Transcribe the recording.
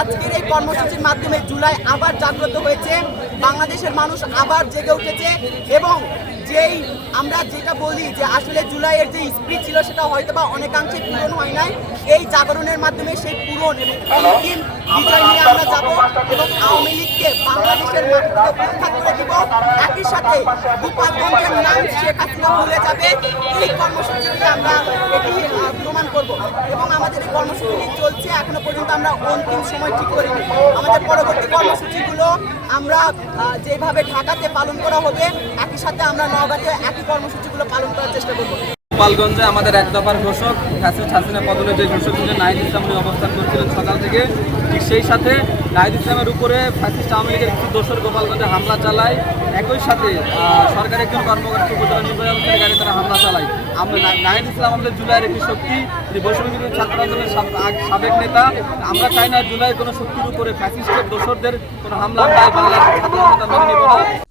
আজকের এই কর্মসূচির মাধ্যমে জুলাই আবার জাগ্রত হয়েছে, বাংলাদেশের মানুষ আবার জেগে উঠেছে এবং যেই আমরা যেটা বলি যে আসলে জুলাইয়ের যে স্পিরিট ছিল সেটা হয়তো বা অনেকাংশে পূরণ হয় নাই, এই জাগরণের মাধ্যমে সেই পূরণ এবং অন্তিম বিজয় নিয়ে আমরা যাব এবং আওয়ামী লীগকে বাংলাদেশের মাটিতে উৎখাত করে দেব। একই সাথে গোপালগঞ্জের নাম শেখ হাসিনা ভুলে যাবে, এই কর্মসূচিতে আমরা এটি প্রমাণ করব এবং আমাদের এই কর্মসূচি চলছে, এখনো পর্যন্ত আমরা অন্তিম সময় ঠিক করিনি। আমাদের পরবর্তী কর্মসূচিগুলো আমরা যেভাবে ঢাকাতে পালন করা হবে, একই সাথে আমরা নওগাঁতে একই কর্মসূচিগুলো পালন করার চেষ্টা করব। গোপালগঞ্জে আমাদের এক দফার ঘোষক ফ্যাসিস্ট হাসিনা পতনের যে ঘোষক ছিলেন নাহিদ ইসলাম উনি অবস্থান করছিলেন সকাল থেকে। ঠিক সেই সাথে নাহিদ ইসলামের উপরে ফ্যাসিস্ট আওয়ামী লীগের কিছু দোসর গোপালগঞ্জে হামলা চালায়, একই সাথে সরকারি একজন কর্মকর্তা উপজেলা নির্বাহী অফিসের গাড়ি তারা হামলা চালায়। আমরা নাহিদ ইসলাম আমাদের জুলাইয়ের একটি শক্তি, তিনি বৈষম্য বিরোধী ছাত্র আন্দোলনের সাবেক নেতা। আমরা চাই না জুলাই কোনো শক্তির উপরে ফ্যাসিস্টের দোসরদের কোনো হামলা নাই, বাংলার ছাত্র জনতা মেনে নেব না।